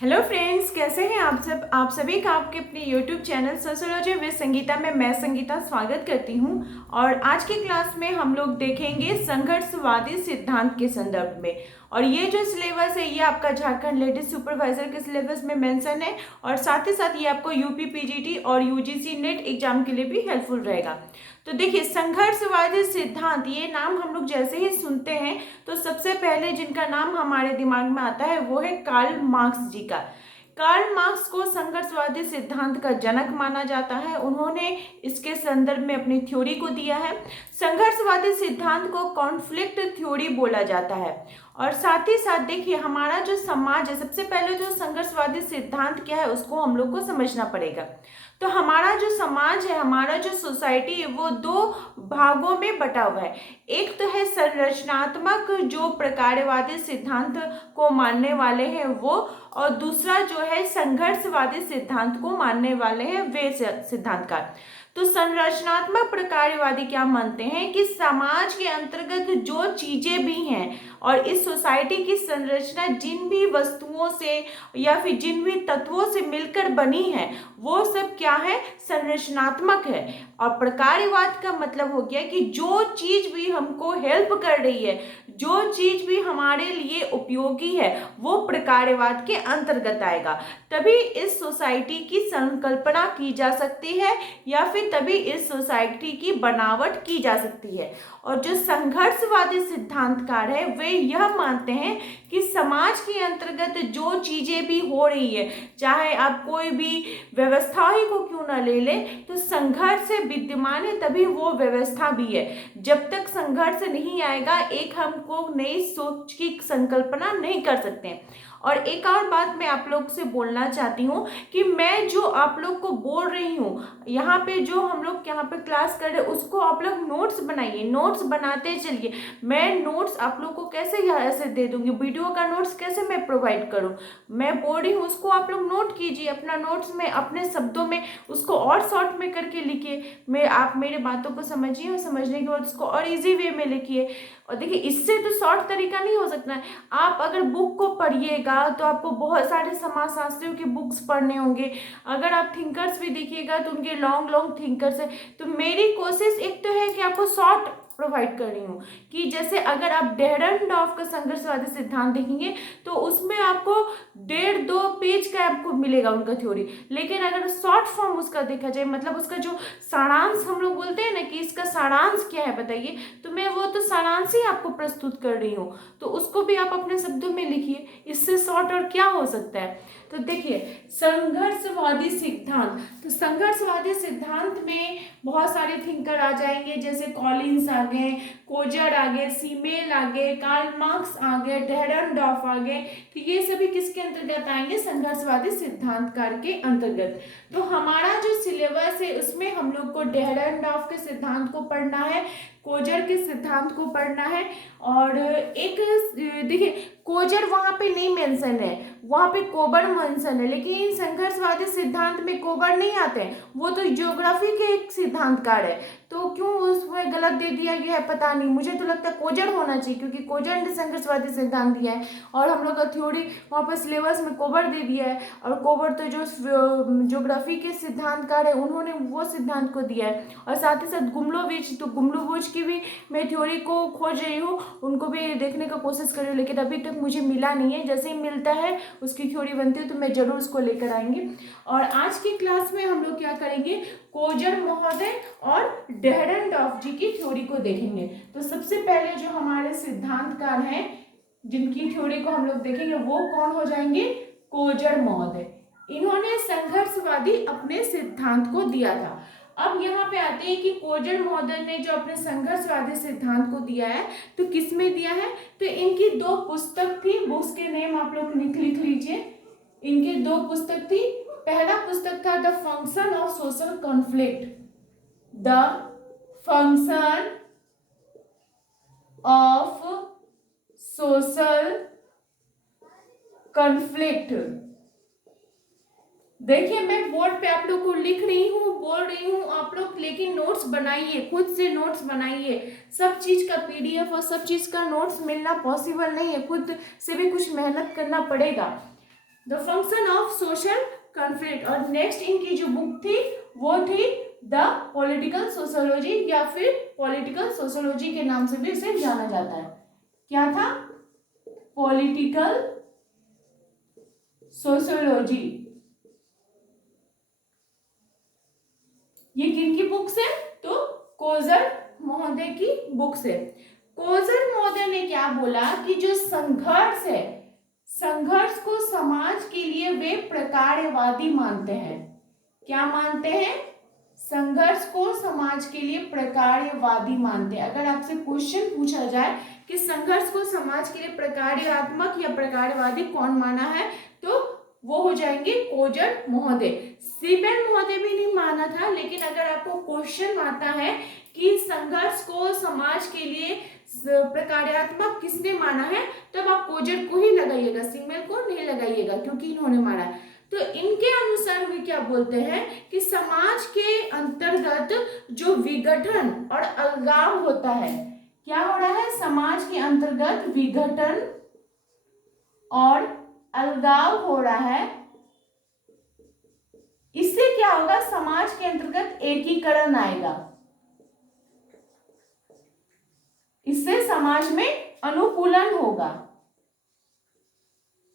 Hello friends, कैसे हैं आप सब। आप सभी का आपके अपने YouTube channel sociology with Sangeeta में मैं संगीता स्वागत करती हूं। और आज की क्लास में हम लोग देखेंगे संघर्षवादी सिद्धांत के संदर्भ में। और ये जो सिलेबस है ये आपका झारखंड लेडीज सुपरवाइजर के सिलेबस में मेंशन है और साथ ही साथ ये आपको यूपी पीजीटी और यूजीसी नेट एग्जाम के लिए भी हेल्पफुल रहेगा। तो देखिए, संघर्षवादी सिद्धांत ये नाम हम लोग जैसे ही सुनते हैं तो सबसे पहले जिनका नाम हमारे दिमाग में आता है वो है कार्ल मार्क्स जी का। कार्ल मार्क्स को संघर्षवादी सिद्धांत का जनक माना जाता है। उन्होंने इसके संदर्भ में अपनी थ्योरी को दिया है। संघर्षवादी सिद्धांत को कॉन्फ्लिक्ट थ्योरी बोला जाता है। और साथ ही साथ देखिए, हमारा जो समाज है, सबसे पहले जो संघर्षवादी सिद्धांत क्या है उसको हम लोग को समझना पड़ेगा। तो हमारा जो समाज है, हमारा जो सोसाइटी है वो दो भागों में बटा हुआ है। एक तो है संरचनात्मक, जो प्रकारवादी सिद्धांत को मानने वाले हैं वो, और दूसरा जो है संघर्षवादी सिद्धांत को मानने वाले हैं वे सिद्धांतकार। तो संरचनात्मक प्रकारवादी क्या मानते हैं कि समाज के अंतर्गत जो चीजें भी हैं और इस सोसाइटी की संरचना जिन भी वस्तुओं से या फिर जिन भी तत्वों से मिलकर बनी है वो सब क्या है, संरचनात्मक है। और प्रकारवाद का मतलब हो गया कि जो चीज भी हमको हेल्प कर रही है, जो चीज भी हमारे लिए उपयोगी है वो प्रकारवाद के अंतर्गत आएगा। तभी इस सोसाइटी की संकल्पना की जा सकती है या फिर तभी इस सोसाइटी की बनावट की जा सकती है। और जो संघर्षवादी सिद्धांतकार है वे यह मानते हैं कि समाज के अंतर्गत जो चीजें भी हो रही है, चाहे आप कोई भी व्यवस्था ही को क्यों ना ले ले, तो संघर्ष से विद्यमान है तभी वो व्यवस्था भी है। जब तक संघर्ष नहीं आएगा एक हमको नई सोच की संकल्पना नहीं कर सकते हैं। और एक और बात मैं आप लोग से बोलना चाहती हूँ कि मैं जो आप लोग को बोल रही हूँ यहाँ पे, जो हम लोग यहाँ पे क्लास कर रहे हैं उसको आप लोग नोट्स बनाइए, नोट्स बनाते चलिए। मैं नोट्स आप लोग को कैसे यहाँ से दे दूंगी, वीडियो का नोट्स कैसे मैं प्रोवाइड करूँ। मैं बोल रही हूँ उसको आप लोग नोट कीजिए, अपना नोट्स में अपने शब्दों में उसको और शॉर्ट में करके लिखिए। आप मेरे बातों को समझिए और समझने के बाद उसको और इजी वे में लिखिए। और देखिए, इससे तो शॉर्ट तरीका नहीं हो सकता है। आप अगर बुक को पढ़िएगा तो आपको बहुत सारे समाजशास्त्रियों के बुक्स पढ़ने होंगे। अगर आप थिंकर्स भी देखिएगा तो उनके लॉन्ग लॉन्ग थिंकर्स है। तो मेरी कोशिश एक तो है कि आपको शॉर्ट प्रोवाइड कर रही हूँ कि जैसे अगर आप डेहरनडॉर्फ का संघर्षवादी सिद्धांत देखेंगे तो उसमें आपको 1.5-2 पेज का आपको मिलेगा उनका थ्योरी। लेकिन अगर शॉर्ट फॉर्म उसका देखा जाए, मतलब उसका जो सारांश हम लोग बोलते हैं ना कि इसका सारांश क्या है बताइए, तो मैं वो तो सारांश ही आपको प्रस्तुत कर रही हूँ। तो उसको भी आप अपने शब्दों में लिखिए, इससे शॉर्ट और क्या हो सकता है। तो देखिए, संघर्षवादी सिद्धांत, तो संघर्षवादी सिद्धांत में बहुत सारे थिंकर आ जाएंगे, जैसे कॉलिन्स आ गए, कोजर आ गए, सीमेल आ गए, कार्ल मार्क्स आ गए, डेहरनडॉर्फ आ गए। तो ये सभी किसके अंतर्गत आएंगे, संघर्षवादी सिद्धांतकार के अंतर्गत। तो हमारा जो सिलेबस है उसमें हम लोग को डेहरनडॉर्फ के सिद्धांत को पढ़ना है, कोजर के सिद्धांत को पढ़ना है। और एक देखिए, कोजर वहां पे नहीं मेंशन है, वहां पे कोबर मेंशन है, लेकिन संघर्षवादी सिद्धांत में कोबर नहीं आते हैं, वो तो ज्योग्राफी के एक सिद्धांतकार है। तो क्यों उसमें गलत दे दिया गया है पता नहीं, मुझे तो लगता है कोजर होना चाहिए क्योंकि कोजर ने संघर्षवादी सिद्धांत दिया है और हम लोग का थ्योरी वहाँ पर सिलेबस में कोबर दे दिया है। और कोबर तो जो ज्योग्राफी के सिद्धांतकार है उन्होंने वो सिद्धांत को दिया है। और साथ ही साथ गुम्लोविच, तो गुम्लोविच की भी मैं थ्योरी को खोज रही हूँ, उनको भी देखने का कोशिश कर रही हूँ, लेकिन अभी तक मुझे मिला नहीं है। जैसे ही मिलता है उसकी थ्योरी बनती है तो मैं जरूर उसको लेकर आएंगे। और आज की क्लास में हम लोग क्या करेंगे, कोजर महोदय और डेहरनडॉर्फ जी की थ्योरी को देखेंगे। तो सबसे पहले जो हमारे सिद्धांतकार हैं जिनकी थ्योरी को हम लोग देखेंगे वो कौन हो जाएंगे, कोजर महोदय। इन्होंने संघर्षवादी अपने सिद्धांत को दिया था। अब यहाँ पे आते हैं कि कोजर महोदय ने जो अपने संघर्षवादी सिद्धांत को दिया है तो किस में दिया है, तो इनकी 2 पुस्तक थी, बुक्स के नेम आप लोग लिख लीजिए। इनकी 2 पुस्तक थी। पहला पुस्तक था the function of social conflict, the function of social conflict. देखिए, मैं बोर्ड पे आप लोग को लिख रही हूँ, बोल रही हूँ, आप लोग लेकिन नोट्स बनाइए, खुद से नोट्स बनाइए। सब चीज का पीडीएफ और सब चीज का नोट्स मिलना पॉसिबल नहीं है, खुद से भी कुछ मेहनत करना पड़ेगा। The function of social conflict. और नेक्स्ट इनकी जो बुक थी वो थी द पॉलिटिकल सोशियोलॉजी, या फिर पॉलिटिकल सोशियोलॉजी के नाम से भी इसे जाना जाता है। क्या था? Political sociology. ये किनकी बुक से? तो कोजर महोदय की बुक से। कोजर महोदय ने क्या बोला कि जो संघर्ष है, संघर्ष को समाज के लिए वे प्रकार्यवादी मानते हैं। क्या मानते हैं? संघर्ष को समाज के लिए प्रकार्यवादी मानते हैं। अगर आपसे क्वेश्चन पूछा जाए कि संघर्ष को समाज के लिए प्रकार्यात्मक या प्रकार्यवादी कौन माना है, तो वो हो जाएंगे कोजर महोदय। सीबेन महोदय भी नहीं माना था, लेकिन अगर आपको क्वेश्चन आता है कि संघर्ष को समाज के लिए प्रकार्यात्मक किसने माना है, तब आप कोजर को ही लगाइएगा, सीमेल को नहीं लगाइएगा, क्योंकि इन्होंने माना है। तो इनके अनुसार वे क्या बोलते हैं कि समाज के अंतर्गत जो विघटन और अलगाव होता है, क्या हो रहा है? समाज के अंतर्गत विघटन और अलगाव हो रहा है। इससे क्या होगा? समाज के अंतर्गत एकीकरण आएगा, इससे समाज में अनुकूलन होगा।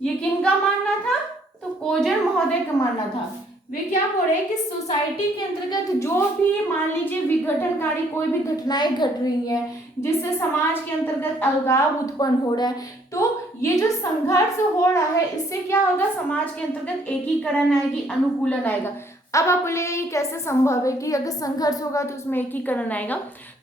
ये किनका मानना था? तो कोजर महोदय का मानना था। वे क्या बोल रहे हैं कि सोसाइटी के अंतर्गत जो भी मान लीजिए विघटनकारी कोई भी घटनाएं घट रही हैं, जिससे समाज के अंतर्गत अलगाव उत्पन्न हो रहा है, तो ये जो संघर्ष हो रहा है इससे क्या होगा? समाज के अंतर्गत एकीकरण आएगी, अनुकूलन आएगा। अब आप बोलेगा ये कैसे संभव है कि अगर संघर्ष होगा तो उसमें एकीकरण आएगा?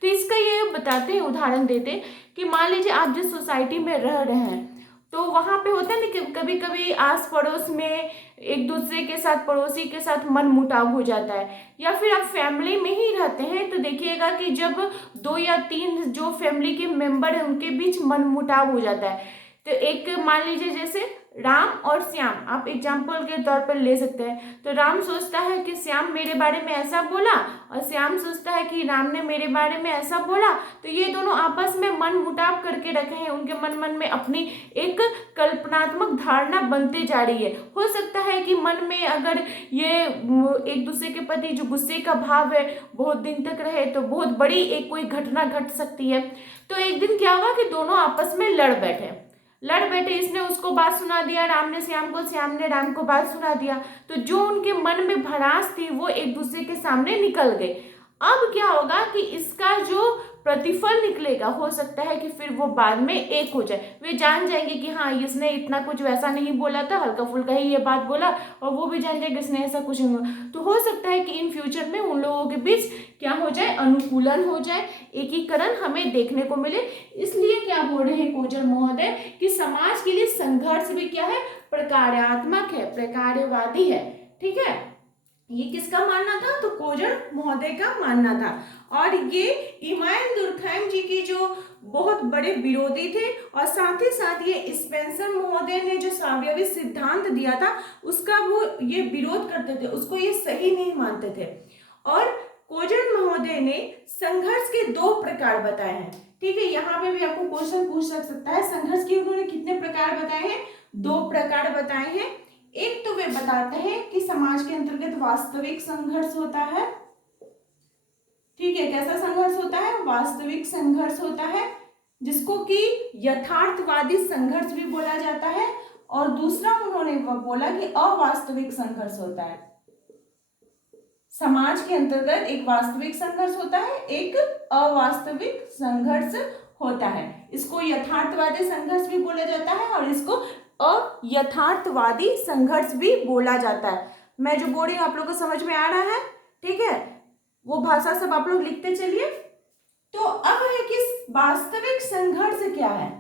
तो इसका ये बताते हैं, उदाहरण देते हैं कि मान लीजिए आप जिस सोसाइटी में रह रहे हैं, तो वहाँ पे होता है ना कि कभी कभी आस पड़ोस में एक दूसरे के साथ, पड़ोसी के साथ मन मुटाव हो जाता है, या फिर आप फैमिली में ही रहते हैं तो देखिएगा कि जब 2 या 3 जो फैमिली के मेंबर हैं उनके बीच मन मुटाव हो जाता है। तो एक मान लीजिए जैसे राम और श्याम, आप एग्जाम्पल के तौर पर ले सकते हैं। तो राम सोचता है कि श्याम मेरे बारे में ऐसा बोला, और श्याम सोचता है कि राम ने मेरे बारे में ऐसा बोला। तो ये दोनों आपस में मन मुटाव करके रखे हैं, उनके मन में अपनी एक कल्पनात्मक धारणा बनते जा रही है। हो सकता है कि मन में अगर ये एक दूसरे के प्रति जो गुस्से का भाव है बहुत दिन तक रहे, तो बहुत बड़ी एक कोई घटना घट सकती है। तो एक दिन क्या हुआ कि दोनों आपस में लड़ बैठे, इसने उसको बात सुना दिया राम ने श्याम को, श्याम ने राम को बात सुना दिया। तो जो उनके मन में भड़ास थी वो एक दूसरे के सामने निकल गई। अब क्या होगा कि इसका जो प्रतिफल निकलेगा, हो सकता है कि फिर वो बाद में एक हो जाए। वे जान जाएंगे कि हाँ इसने इतना कुछ वैसा नहीं बोला था, हल्का फुल्का ही ये बात बोला, और वो भी जान जाएंगे इसने ऐसा कुछ नहीं बोला। तो हो सकता है कि इन फ्यूचर में उन लोगों के बीच क्या हो जाए? अनुकूलन हो जाए, एकीकरण हमें देखने को मिले। इसलिए क्या बोल रहे हैं कोजर महोदय कि समाज के लिए संघर्ष भी क्या है? प्रकार्यात्मक है, प्रकार्यवादी है। ठीक है, ये किसका मानना था? तो कोजर महोदय का मानना था। और ये इमानुएल दुर्खैम जी की जो बहुत बड़े विरोधी थे, और साथ ही साथ ये स्पेंसर महोदय ने जो साम्यवादी सिद्धांत दिया था उसका वो ये विरोध करते थे, उसको ये सही नहीं मानते थे। और कोजर महोदय ने संघर्ष के 2 प्रकार बताए हैं। ठीक है, यहाँ पे भी आपको क्वेश्चन पूछ सकता है, संघर्ष के उन्होंने कितने प्रकार बताए हैं? 2 प्रकार बताए हैं। एक तो वे बताते हैं कि समाज के अंतर्गत वास्तविक संघर्ष होता है। ठीक है, कैसा संघर्ष होता है? वास्तविक संघर्ष होता है, जिसको कि यथार्थवादी संघर्ष भी बोला जाता है। और दूसरा उन्होंने बोला कि अवास्तविक संघर्ष होता है। समाज के अंतर्गत एक वास्तविक संघर्ष होता है, एक अवास्तविक संघर्ष होता है। इसको यथार्थवादी संघर्ष भी बोला जाता है और इसको अयथार्थवादी संघर्ष भी बोला जाता है। मैं जो बोल रही हूँ आप लोगों को समझ में आ रहा है? ठीक है, वो भाषा सब आप लोग लिखते चलिए। तो अब है कि वास्तविक संघर्ष क्या है?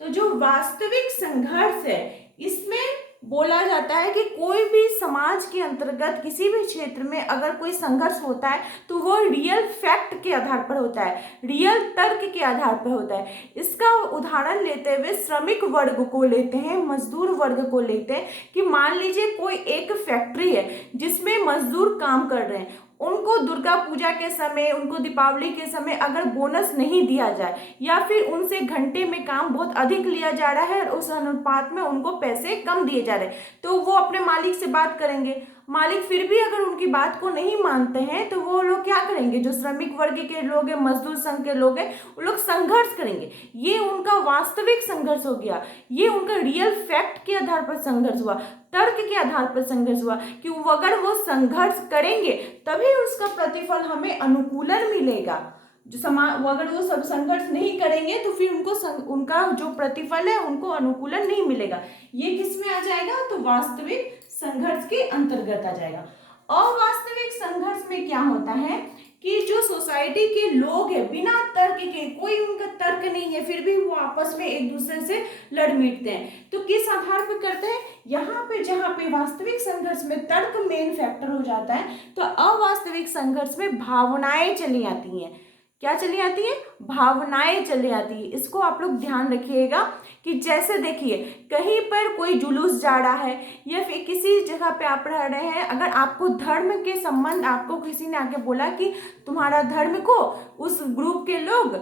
तो जो वास्तविक संघर्ष है इसमें बोला जाता है कि कोई भी समाज के अंतर्गत किसी भी क्षेत्र में अगर कोई संघर्ष होता है तो वो रियल फैक्ट के आधार पर होता है, रियल तर्क के आधार पर होता है। इसका उदाहरण लेते हुए श्रमिक वर्ग को लेते हैं, मजदूर वर्ग को लेते हैं कि मान लीजिए कोई एक फैक्ट्री है जिसमें मजदूर काम कर रहे हैं, उनको दुर्गा पूजा के समय, उनको दीपावली के समय अगर बोनस नहीं दिया जाए या फिर उनसे घंटे में काम बहुत अधिक लिया जा रहा है और उस अनुपात में उनको पैसे कम दिए जा रहे हैं, तो वो अपने मालिक से बात करेंगे। मालिक फिर भी अगर उनकी बात को नहीं मानते हैं तो वो लोग क्या करेंगे, जो श्रमिक वर्ग के लोग हैं, मजदूर संघ के लोग हैं, वो लोग संघर्ष करेंगे। ये उनका वास्तविक संघर्ष हो गया, ये उनका रियल फैक्ट के आधार पर संघर्ष हुआ, तर्क के आधार पर संघर्ष हुआ कि अगर वो संघर्ष करेंगे तभी उसका प्रतिफल हमें अनुकूलन मिलेगा। जो समाज, अगर वो सब संघर्ष नहीं करेंगे तो फिर उनका जो प्रतिफल है उनको अनुकूलन नहीं मिलेगा। ये किस में आ जाएगा, तो वास्तविक संघर्ष के अंतर्गत आ जाएगा। अवास्तविक संघर्ष में क्या होता है कि जो सोसाइटी के लोग हैं बिना तर्क के, कोई उनका तर्क नहीं है, फिर भी वो आपस में एक दूसरे से लड़ मिटते हैं। तो किस आधार पर करते हैं, यहाँ पे जहाँ पे वास्तविक संघर्ष में तर्क मेन फैक्टर हो जाता है, तो अवास्तविक संघर्ष में भावनाएं चली आती हैं। क्या चली आती है, भावनाएं चली आती है। इसको आप लोग ध्यान रखिएगा कि जैसे देखिए कहीं पर कोई जुलूस जा रहा है या फिर किसी जगह पे आप रह रहे हैं, अगर आपको धर्म के संबंध, आपको किसी ने आके बोला कि तुम्हारा धर्म को उस ग्रुप के लोग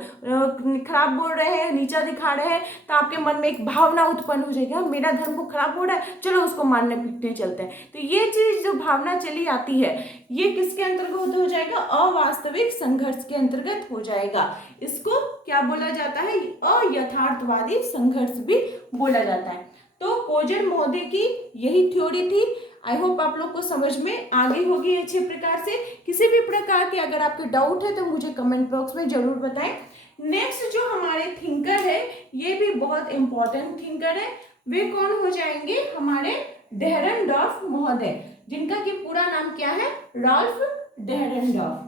खराब बोल रहे हैं, नीचा दिखा रहे हैं, तो आपके मन में एक भावना उत्पन्न हो जाएगी, मेरा धर्म को खराब हो रहा है, चलो उसको मारने पीटने चलते हैं। तो ये चीज जो भावना चली आती है, ये किसके अंतर्गत हो जाएगा, अवास्तविक संघर्ष के अंतर्गत हो जाएगा। इसको क्या बोला जाता है, अयथार्थवादी संघर्ष भी बोला जाता है। तो कोजन महोदय की यही थ्योरी थी। आई होप आप लोग को समझ में आ गई होगी अच्छे प्रकार से। किसी भी प्रकार के अगर आपके डाउट है तो मुझे कमेंट बॉक्स में जरूर बताएं। नेक्स्ट जो हमारे थिंकर है, ये भी बहुत इंपॉर्टेंट थिंकर है, वे कौन हो जाएंगे, हमारे डेहरनडॉर्फ महोदय, जिनका कि पूरा नाम क्या है, रॉल्फ डेहरनडॉर्फ।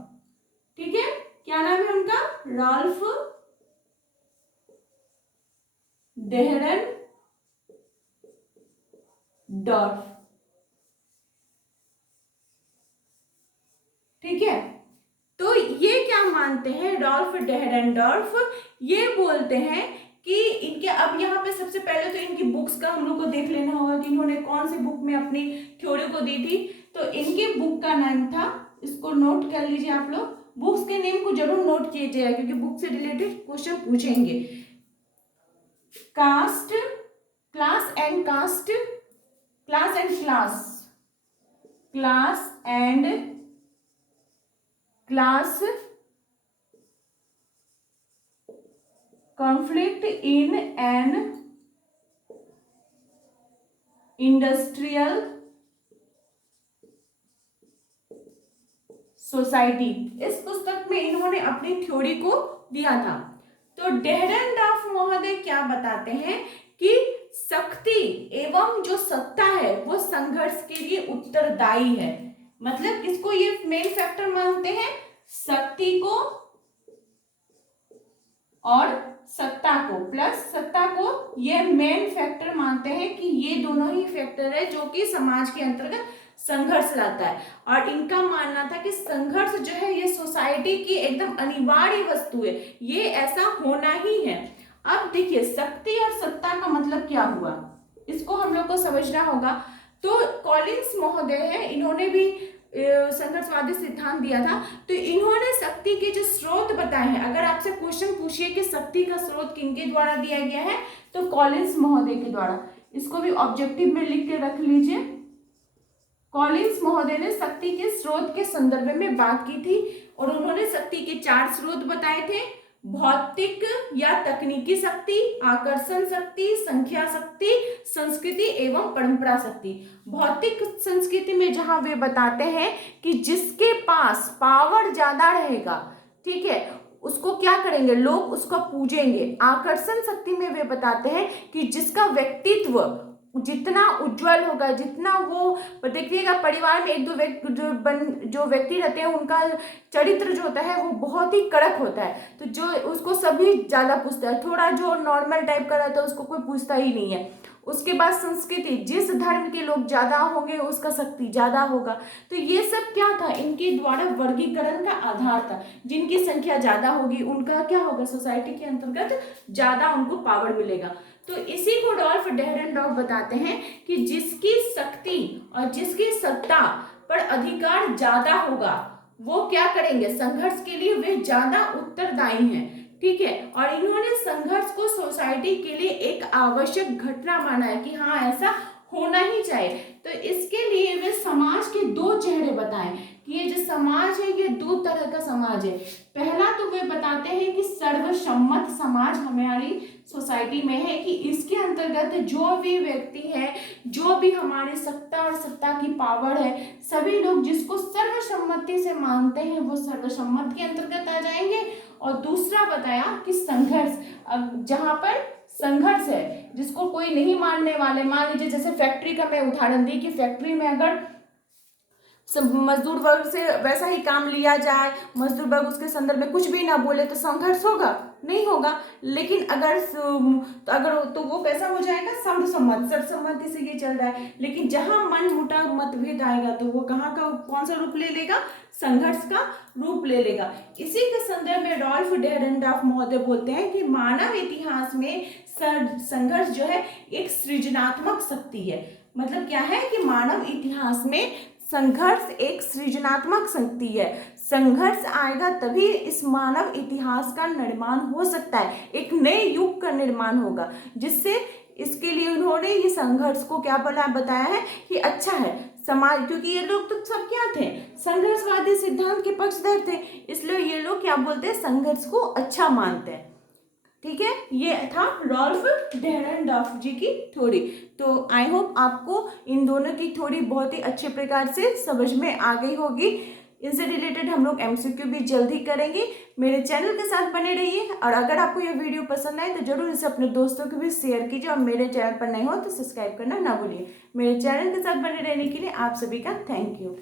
ठीक है, क्या नाम है उनका, रॉल्फ डेहरनडॉर्फ। ठीक है, तो ये क्या मानते हैं, रॉल्फ डेहरनडॉर्फ ये बोलते हैं कि इनके, अब यहाँ पे सबसे पहले तो इनकी बुक्स का हम लोग को देख लेना होगा कि इन्होंने कौन सी बुक में अपनी थ्योरी को दी थी। तो इनके बुक का नाम था, इसको नोट कर लीजिए आप लोग, बुक्स के नेम को जरूर नोट कीजिएगा क्योंकि बुक से रिलेटेड क्वेश्चन पूछेंगे। Caste, class and caste, class and class, class and class, conflict in an industrial society, इस पुस्तक में इन्होंने अपनी थ्योरी को दिया था। तो डेहरनडॉर्फ महोदय क्या बताते हैं कि शक्ति एवं जो सत्ता है वो संघर्ष के लिए उत्तरदायी है। मतलब किसको ये मेन फैक्टर मानते हैं, शक्ति को और सत्ता को, प्लस सत्ता को ये मेन फैक्टर मानते हैं कि ये दोनों ही फैक्टर है जो कि समाज के अंतर्गत संघर्ष लाता है। और इनका मानना था कि संघर्ष जो है ये सोसाइटी की एकदम अनिवार्य वस्तु है, ये ऐसा होना ही है। अब देखिए शक्ति और सत्ता का मतलब क्या हुआ, इसको हम लोग को समझना होगा। तो कॉलिंस महोदय है, इन्होंने भी संघर्षवादी सिद्धांत दिया था। तो इन्होंने शक्ति के जो स्रोत बताए हैं, अगर आपसे क्वेश्चन पूछिए कि शक्ति का स्रोत किनके द्वारा दिया गया है, तो कॉलिंस महोदय के द्वारा। इसको भी ऑब्जेक्टिव में लिख के रख लीजिए। कॉलिंस महोदय ने शक्ति के स्रोत के संदर्भ में बात की थी और उन्होंने शक्ति के 4 स्रोत बताए थे, भौतिक या तकनीकी शक्ति, आकर्षण शक्ति, संख्या शक्ति, संस्कृति एवं परंपरा शक्ति। भौतिक संस्कृति में जहां वे बताते हैं कि जिसके पास पावर ज्यादा रहेगा, ठीक है, उसको क्या करेंगे, लोग उसको पूजेंगे। आकर्षण शक्ति में वे बताते हैं कि जिसका व्यक्तित्व जितना उज्जवल होगा, जितना वो देखिएगा परिवार में एक दो जो व्यक्ति रहते हैं उनका चरित्र जो होता है वो बहुत ही कड़क होता है, तो जो उसको सभी ज़्यादा पूछता है। थोड़ा जो नॉर्मल टाइप का रहता है उसको कोई पूछता ही नहीं है। उसके बाद संस्कृति, जिस धर्म के लोग ज़्यादा होंगे उसका शक्ति ज़्यादा होगा। तो ये सब क्या था, इनके द्वारा वर्गीकरण का आधार था। जिनकी संख्या ज़्यादा होगी उनका क्या होगा, सोसाइटी के अंतर्गत ज़्यादा उनको पावर मिलेगा। तो इसी को रॉल्फ डेहरनडॉर्फ बताते हैं कि जिसकी शक्ति और जिसकी सत्ता पर अधिकार ज़्यादा होगा वो क्या करेंगे, संघर्ष के लिए वे ज्यादा उत्तरदायी हैं। ठीक है, और इन्होंने संघर्ष को सोसाइटी के लिए एक आवश्यक घटना माना है कि हाँ ऐसा होना ही चाहिए। तो इसके लिए वे समाज के दो चेहरे बताएं कि ये जो समाज है ये दो तरह का समाज है। पहला तो वे बताते हैं कि सर्वसम्मत समाज हमारी सोसाइटी में है, कि इसके अंतर्गत जो भी व्यक्ति है, जो भी हमारे सत्ता और सत्ता की पावर है, सभी लोग जिसको सर्वसम्मति से मानते हैं वो सर्वसम्मत के अंतर्गत आ जाएंगे। और दूसरा बताया कि संघर्ष, जहां पर संघर्ष है जिसको कोई नहीं मानने वाले, मान लीजिए जैसे फैक्ट्री का मैं उदाहरण दी कि फैक्ट्री में अगर मजदूर वर्ग से वैसा ही काम लिया जाए, मजदूर वर्ग उसके संदर्भ में कुछ भी ना बोले तो संघर्ष होगा, नहीं होगा। लेकिन अगर तो वो कैसा हो जाएगा, सर्वसम्मत, सर्वसम्मति से ये चल रहा है। लेकिन जहां मन मुटाव मतभेद आएगा तो वो कहाँ का कौन सा रूप ले लेगा, संघर्ष का रूप ले लेगा। इसी के संदर्भ में रॉल्फ डेरेनडॉर्फ महोदय बोलते हैं कि मानव इतिहास में संघर्ष जो है एक सृजनात्मक शक्ति है। मतलब क्या है कि मानव इतिहास में संघर्ष एक सृजनात्मक शक्ति है। संघर्ष आएगा तभी इस मानव इतिहास का निर्माण हो सकता है, एक नए युग का निर्माण होगा, जिससे इसके लिए उन्होंने ये संघर्ष को क्या बताया है कि अच्छा है समाज, क्योंकि ये लोग तो सब क्या थे, संघर्षवादी सिद्धांत के पक्षधर थे, इसलिए ये लोग क्या बोलते हैं, संघर्ष को अच्छा मानते हैं। ठीक है, ये था रॉल्फ डेरेनडॉर्फ जी की थ्योरी। तो आई होप आपको इन दोनों की थ्योरी बहुत ही अच्छे प्रकार से समझ में आ गई होगी। इनसे रिलेटेड हम लोग एमसीक्यू भी जल्द ही करेंगे। मेरे चैनल के साथ बने रहिए, और अगर आपको यह वीडियो पसंद आए तो जरूर इसे अपने दोस्तों को भी शेयर कीजिए, और मेरे चैनल पर नए हो तो सब्सक्राइब करना ना भूलिए। मेरे चैनल के साथ बने रहने के लिए आप सभी का थैंक यू।